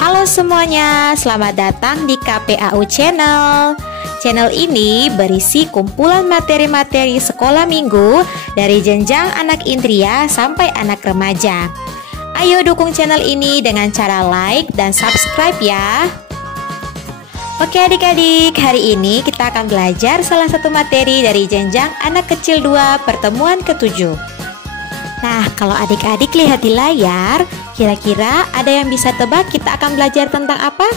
Halo semuanya, selamat datang di KPAU Channel. Channel ini berisi kumpulan materi-materi sekolah minggu dari jenjang anak indria sampai anak remaja. Ayo dukung channel ini dengan cara like dan subscribe ya. Oke adik-adik, hari ini kita akan belajar salah satu materi dari jenjang anak kecil 2 pertemuan ke-7. Nah, kalau adik-adik lihat di layar, kira-kira ada yang bisa tebak kita akan belajar tentang apa?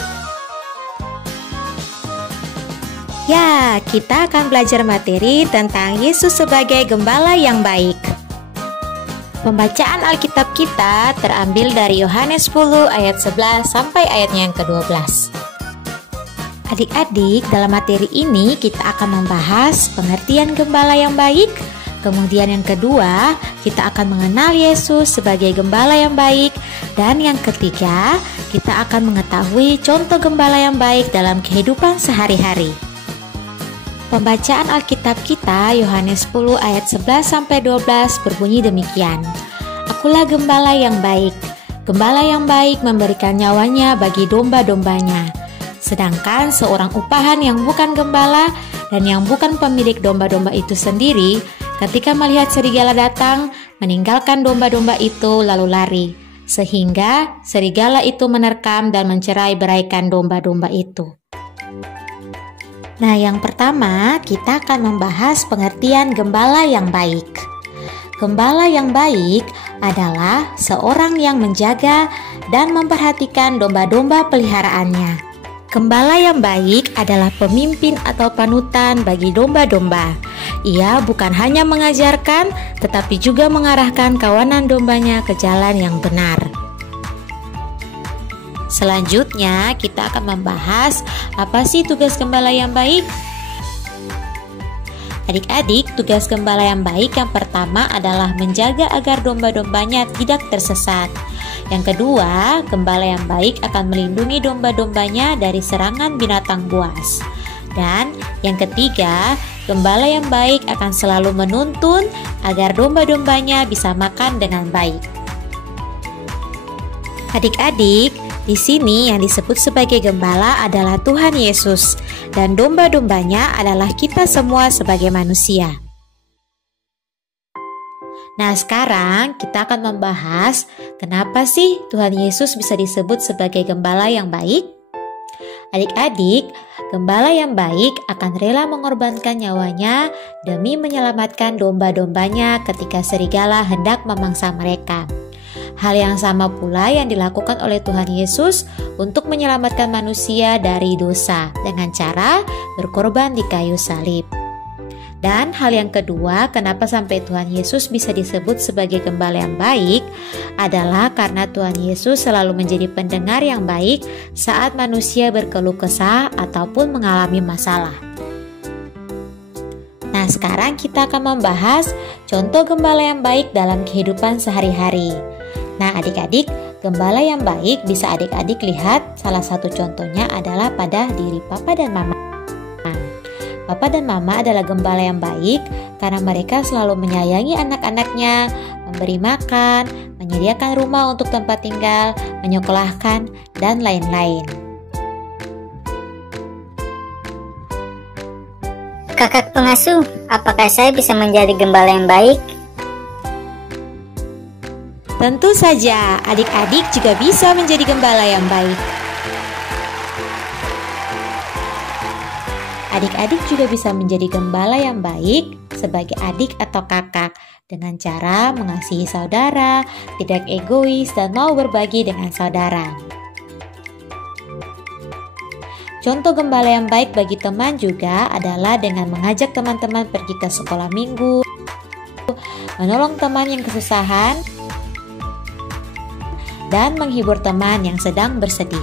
Ya, kita akan belajar materi tentang Yesus sebagai gembala yang baik. Pembacaan Alkitab kita terambil dari Yohanes 10 ayat 11 sampai ayatnya yang ke-12. Adik-adik, dalam materi ini kita akan membahas pengertian gembala yang baik. Kemudian yang kedua, kita akan mengenal Yesus sebagai gembala yang baik. Dan yang ketiga, kita akan mengetahui contoh gembala yang baik dalam kehidupan sehari-hari. Pembacaan Alkitab kita Yohanes 10 ayat 11-12 berbunyi demikian. Akulah gembala yang baik. Gembala yang baik memberikan nyawanya bagi domba-dombanya. Sedangkan seorang upahan yang bukan gembala dan yang bukan pemilik domba-domba itu sendiri, ketika melihat serigala datang, meninggalkan domba-domba itu lalu lari, sehingga serigala itu menerkam dan mencerai-beraikan domba-domba itu. Nah, yang pertama kita akan membahas pengertian gembala yang baik. Gembala yang baik adalah seorang yang menjaga dan memperhatikan domba-domba peliharaannya. Gembala yang baik adalah pemimpin atau panutan bagi domba-domba. Ia bukan hanya mengajarkan, tetapi juga mengarahkan kawanan dombanya ke jalan yang benar. Selanjutnya, kita akan membahas apa sih tugas gembala yang baik? Adik-adik, tugas gembala yang baik yang pertama adalah menjaga agar domba-dombanya tidak tersesat. Yang kedua, gembala yang baik akan melindungi domba-dombanya dari serangan binatang buas. Dan yang ketiga, gembala yang baik akan selalu menuntun agar domba-dombanya bisa makan dengan baik. Adik-adik, di sini yang disebut sebagai gembala adalah Tuhan Yesus, dan domba-dombanya adalah kita semua sebagai manusia. Nah, sekarang kita akan membahas kenapa sih Tuhan Yesus bisa disebut sebagai gembala yang baik? Adik-adik, gembala yang baik akan rela mengorbankan nyawanya demi menyelamatkan domba-dombanya ketika serigala hendak memangsa mereka. Hal yang sama pula yang dilakukan oleh Tuhan Yesus untuk menyelamatkan manusia dari dosa dengan cara berkorban di kayu salib. Dan hal yang kedua, kenapa sampai Tuhan Yesus bisa disebut sebagai gembala yang baik adalah karena Tuhan Yesus selalu menjadi pendengar yang baik saat manusia berkeluh kesah ataupun mengalami masalah. Nah, sekarang kita akan membahas contoh gembala yang baik dalam kehidupan sehari-hari. Nah, adik-adik, gembala yang baik bisa adik-adik lihat salah satu contohnya adalah pada diri Papa dan Mama. Papa dan Mama adalah gembala yang baik karena mereka selalu menyayangi anak-anaknya, memberi makan, menyediakan rumah untuk tempat tinggal, menyekolahkan, dan lain-lain. Kakak pengasuh, apakah saya bisa menjadi gembala yang baik? Tentu saja, adik-adik juga bisa menjadi gembala yang baik. Adik-adik juga bisa menjadi gembala yang baik sebagai adik atau kakak dengan cara mengasihi saudara, tidak egois, dan mau berbagi dengan saudara. Contoh gembala yang baik bagi teman juga adalah dengan mengajak teman-teman pergi ke sekolah minggu, menolong teman yang kesusahan, dan menghibur teman yang sedang bersedih.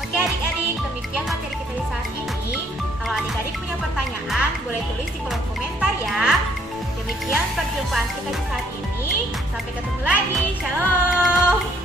Oke adik-adik, demikian materi kita di saat ini. Kalau adik-adik punya pertanyaan, boleh tulis di kolom komentar ya. Demikian perjumpaan kita di saat ini. Sampai ketemu lagi. Shalom.